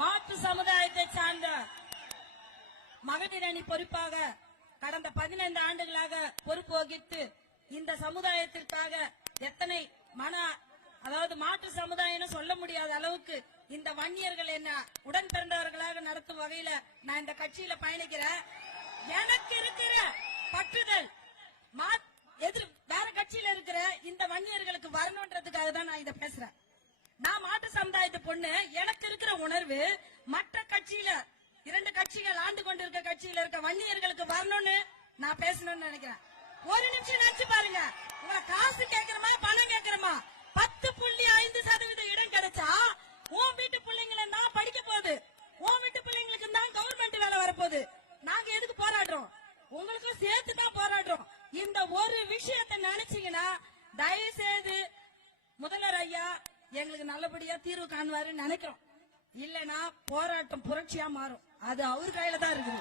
மாற்று சமுதாயத்தை சார்ந்த மகளிர் அணி பொறுப்பாக கடந்த 15 ஆண்டுகளாக பொறுப்பு வகித்து இந்த சமுதாயத்திற்காக எத்தனை அதாவது மாற்று சமுதாயம் சொல்ல முடியாத அளவுக்கு இந்த வன்னியர்கள் என்ன உடன் பிறந்தவர்களாக நடத்தும் வகையில நான் இந்த கட்சியில பயணிக்கிறேன். எனக்கு இருக்கிற பற்றுதல் வேற கட்சியில இருக்கிற இந்த வன்னியர்களுக்கு வரணும்ன்றதுக்காக தான் நான் இதை பேசுறேன். நான் மாற்று சமுதாயத்து பொண்ணு, எனக்கு இருக்கிற உணர்வு மற்ற கட்சியில 2 கட்சிகள் ஆண்டு கொண்டிருக்க கட்சியில இருக்க வன்னியர்களுக்கு வரணும்னு நான் பேசணும்னு நினைக்கிறேன். ஒரு நிமிஷம் நினைச்சு பாருங்க, உங்களை காசு கேட்கிறோமா பணம் கேட்கிறோமா? 10.5% இடம் கிடைச்சா உன் வீட்டு பிள்ளைங்களை தான் படிக்க போகுது, உன் வீட்டு பிள்ளைங்களுக்கு தான் கவர்மெண்ட் வேலை வரப்போகுது. நாங்க எதுக்கு போராடுறோம்? உங்களுக்கும் சேர்த்து தான் போராடுறோம். இந்த ஒரு விஷயத்தை நினைச்சீங்கன்னா தயவு செய்து முதல்வர் ஐயா எங்களுக்கு நல்லபடியா தீர்வு காணுவாருன்னு நினைக்கிறோம். இல்லனா போராட்டம் புரட்சியா மாறும். அது அவர் கையில தான் இருக்குது.